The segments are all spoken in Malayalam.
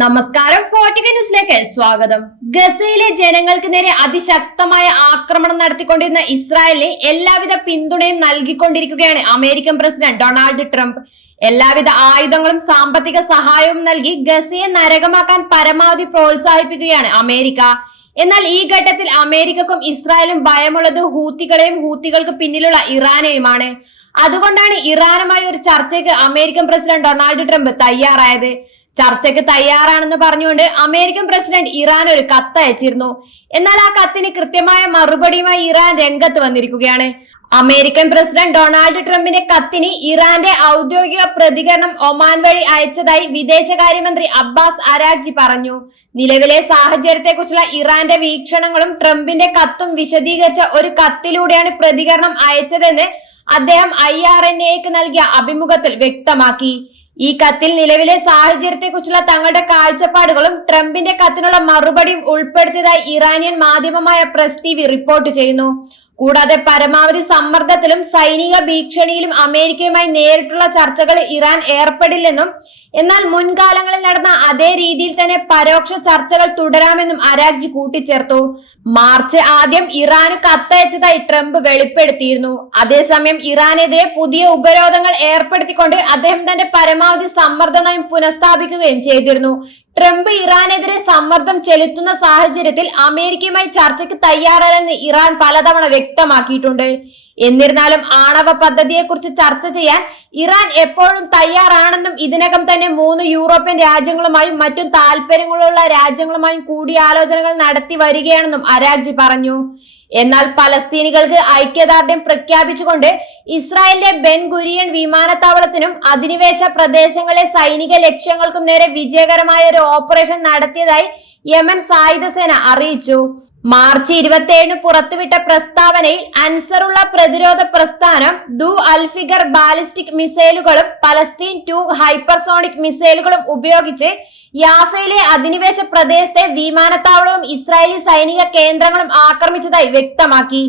നമസ്കാരം ഫോർട്ടിക ന്യൂസിലേക്ക് സ്വാഗതം. ഗസയിലെ ജനങ്ങൾക്ക് നേരെ അതിശക്തമായ ആക്രമണം നടത്തിക്കൊണ്ടിരുന്ന ഇസ്രായേലിന് എല്ലാവിധ പിന്തുണയും നൽകിക്കൊണ്ടിരിക്കുകയാണ് അമേരിക്കൻ പ്രസിഡന്റ് ഡൊണാൾഡ് ട്രംപ്. എല്ലാവിധ ആയുധങ്ങളും സാമ്പത്തിക സഹായവും നൽകി ഗസയെ നരകമാക്കാൻ പരമാവധി പ്രോത്സാഹിപ്പിക്കുകയാണ് അമേരിക്ക. എന്നാൽ ഈ ഘട്ടത്തിൽ അമേരിക്കക്കും ഇസ്രായേലും ഭയമുള്ളത് ഹൂത്തികളെയും ഹൂത്തികൾക്ക് പിന്നിലുള്ള ഇറാനെയുമാണ്. അതുകൊണ്ടാണ് ഇറാനുമായി ഒരു ചർച്ചയ്ക്ക് അമേരിക്കൻ പ്രസിഡന്റ് ഡൊണാൾഡ് ട്രംപ് തയ്യാറായത്. ചർച്ചയ്ക്ക് തയ്യാറാണെന്ന് പറഞ്ഞുകൊണ്ട് അമേരിക്കൻ പ്രസിഡന്റ് ഇറാൻ ഒരു കത്ത് അയച്ചിരുന്നു. എന്നാൽ ആ കത്തിന് കൃത്യമായ മറുപടിയുമായി ഇറാൻ രംഗത്ത് വന്നിരിക്കുകയാണ്. അമേരിക്കൻ പ്രസിഡന്റ് ഡൊണാൾഡ് ട്രംപിന്റെ കത്തിന് ഇറാന്റെ ഔദ്യോഗിക പ്രതികരണം ഒമാൻ വഴി അയച്ചതായി വിദേശകാര്യമന്ത്രി അബ്ബാസ് അരാജി പറഞ്ഞു. നിലവിലെ സാഹചര്യത്തെക്കുറിച്ചുള്ള ഇറാന്റെ വീക്ഷണങ്ങളും ട്രംപിന്റെ കത്തും വിശദീകരിച്ച ഒരു കത്തിലൂടെയാണ് പ്രതികരണം അയച്ചതെന്ന് അദ്ദേഹം ഐ ആർ എൻ എക്ക് നൽകിയ അഭിമുഖത്തിൽ വ്യക്തമാക്കി. ഈ കത്തിൽ നിലവിലെ സാഹചര്യത്തെക്കുറിച്ചുള്ള തങ്ങളുടെ കാഴ്ചപ്പാടുകളും ട്രംപിന്റെ കത്തിനുള്ള മറുപടിയും ഉൾപ്പെടുത്തിയതായി ഇറാനിയൻ മാധ്യമമായ പ്രസ് ടി റിപ്പോർട്ട് ചെയ്യുന്നു. കൂടാതെ പരമാവധി സമ്മർദ്ദത്തിലും സൈനിക ഭീഷണിയിലും അമേരിക്കയുമായി നേരിട്ടുള്ള ചർച്ചകൾ ഇറാൻ ഏർപ്പെടില്ലെന്നും എന്നാൽ മുൻകാലങ്ങളിൽ നടന്ന അതേ രീതിയിൽ തന്നെ പരോക്ഷ ചർച്ചകൾ തുടരാമെന്നും അരാഗ്ജി കൂട്ടിച്ചേർത്തു. മാർച്ച് ആദ്യം ഇറാന് കത്തയച്ചതായി ട്രംപ് വെളിപ്പെടുത്തിയിരുന്നു. അതേസമയം ഇറാനെതിരെ പുതിയ ഉപരോധങ്ങൾ ഏർപ്പെടുത്തിക്കൊണ്ട് അദ്ദേഹം തന്റെ പരമാവധി സമ്മർദ്ദ നയം പുനഃസ്ഥാപിക്കുകയും ചെയ്തിരുന്നു. ട്രംപ് ഇറാനെതിരെ സമ്മർദ്ദം ചെലുത്തുന്ന സാഹചര്യത്തിൽ അമേരിക്കയുമായി ചർച്ചയ്ക്ക് തയ്യാറല്ലെന്ന് ഇറാൻ പലതവണ വ്യക്തമാക്കിയിട്ടുണ്ട്. എന്നിരുന്നാലും ആണവ പദ്ധതിയെക്കുറിച്ച് ചർച്ച ചെയ്യാൻ ഇറാൻ എപ്പോഴും തയ്യാറാണെന്നും ഇതിനകം തന്നെ മൂന്ന് യൂറോപ്യൻ രാജ്യങ്ങളുമായും മറ്റും താല്പര്യങ്ങളുള്ള രാജ്യങ്ങളുമായും കൂടിയാലോചനകൾ നടത്തി വരികയാണെന്നും അരാജി പറഞ്ഞു. എന്നാൽ പലസ്തീനികൾക്ക് ഐക്യദാർഢ്യം പ്രഖ്യാപിച്ചുകൊണ്ട് ഇസ്രായേലിന്റെ ബെൻ ഗുരിയൻ വിമാനത്താവളത്തിനും അധിനിവേശ പ്രദേശങ്ങളിലെ സൈനിക ലക്ഷ്യങ്ങൾക്കും നേരെ വിജയകരമായ ഒരു ഓപ്പറേഷൻ നടത്തിയതായി യമൻ സായുധ സേന അറിയിച്ചു. മാർച്ച് ഇരുപത്തിയേഴിന് പുറത്തുവിട്ട പ്രസ്താവനയിൽ അൻസറുള്ള പ്രതിരോധ പ്രസ്ഥാനം ദു അൽഫിഗർ ബാലിസ്റ്റിക് മിസൈലുകളും പലസ്തീൻ ടു ഹൈപ്പർസോണിക് മിസൈലുകളും ഉപയോഗിച്ച് യാഫയിലെ അധിനിവേശ പ്രദേശത്തെ വിമാനത്താവളവും ഇസ്രായേലി സൈനിക കേന്ദ്രങ്ങളും ആക്രമിച്ചതായി വ്യക്തമാക്കി.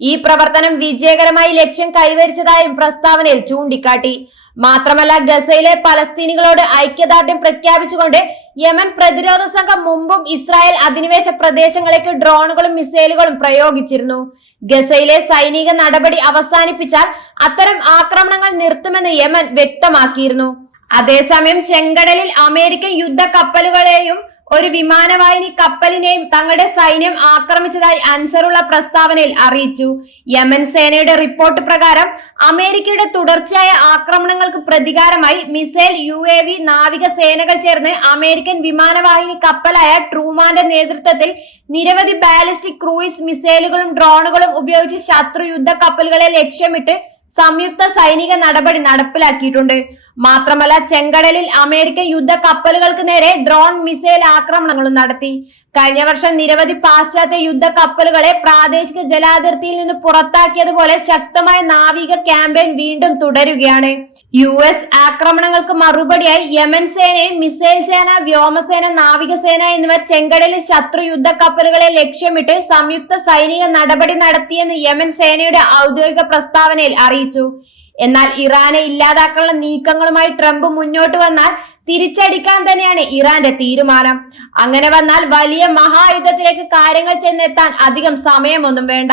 ഈ പ്രവർത്തനം വിജയകരമായി ലക്ഷ്യം കൈവരിച്ചതായും പ്രസ്താവനയിൽ ചൂണ്ടിക്കാട്ടി. മാത്രമല്ല ഗസയിലെ പലസ്തീനികളോട് ഐക്യദാർഢ്യം പ്രഖ്യാപിച്ചുകൊണ്ട് യമൻ പ്രതിരോധ സംഘം മുമ്പും ഇസ്രായേൽ അധിനിവേശ പ്രദേശങ്ങളിലേക്ക് ഡ്രോണുകളും മിസൈലുകളും പ്രയോഗിച്ചിരുന്നു. ഗസയിലെ സൈനിക നടപടി അവസാനിപ്പിച്ചാൽ അത്തരം ആക്രമണങ്ങൾ നിർത്തുമെന്ന് യമൻ വ്യക്തമാക്കിയിരുന്നു. അതേസമയം ചെങ്കടലിൽ അമേരിക്കൻ യുദ്ധ കപ്പലുകളെയും ഒരു വിമാനവാഹിനി കപ്പലിനെയും തങ്ങളുടെ സൈന്യം ആക്രമിച്ചതായി അൻസറുള്ള പ്രസ്താവനയിൽ അറിയിച്ചു. യമൻ സേനയുടെ റിപ്പോർട്ട് പ്രകാരം അമേരിക്കയുടെ തുടർച്ചയായ ആക്രമണങ്ങൾക്ക് പ്രതികാരമായി മിസൈൽ യു എ വി നാവിക സേനകൾ ചേർന്ന് അമേരിക്കൻ വിമാനവാഹിനി കപ്പലായ ട്രൂമാന്റെ നേതൃത്വത്തിൽ നിരവധി ബാലിസ്റ്റിക് ക്രൂയിസ് മിസൈലുകളും ഡ്രോണുകളും ഉപയോഗിച്ച് ശത്രു യുദ്ധ കപ്പലുകളെ ലക്ഷ്യമിട്ട് സംയുക്ത സൈനിക നടപടി നടപ്പിലാക്കിയിട്ടുണ്ട്. മാത്രമല്ല ചെങ്കടലിൽ അമേരിക്കൻ യുദ്ധ കപ്പലുകൾക്ക് നേരെ ഡ്രോൺ മിസൈൽ ആക്രമണങ്ങളും നടത്തി. കഴിഞ്ഞ വർഷം നിരവധി പാശ്ചാത്യ യുദ്ധ കപ്പലുകളെ പ്രാദേശിക ജലാതിർത്തിയിൽ നിന്ന് പുറത്താക്കിയതുപോലെ ശക്തമായ നാവിക ക്യാമ്പയിൻ വീണ്ടും തുടരുകയാണ്. യു എസ് ആക്രമണങ്ങൾക്ക് മറുപടിയായി യമൻ സേനയും മിസൈൽ സേന വ്യോമസേന നാവികസേന എന്നിവ ചെങ്കടലിൽ ശത്രു യുദ്ധ കപ്പലുകളെ ലക്ഷ്യമിട്ട് സംയുക്ത സൈനിക നടപടി നടത്തിയെന്ന് യമൻ സേനയുടെ ഔദ്യോഗിക പ്രസ്താവനയിൽ അറിയിച്ചു എന്നാൽ ഇറാനെ ഇല്ലാതാക്കാനുള്ള നീക്കങ്ങളുമായി ട്രംപ് മുന്നോട്ട് വന്നാൽ തിരിച്ചടിക്കാൻ തന്നെയാണ് ഇറാന്റെ തീരുമാനം. അങ്ങനെ വന്നാൽ വലിയ മഹായുദ്ധത്തിലേക്ക് കാര്യങ്ങൾ ചെന്നെത്താൻ അധികം സമയമൊന്നും വേണ്ട.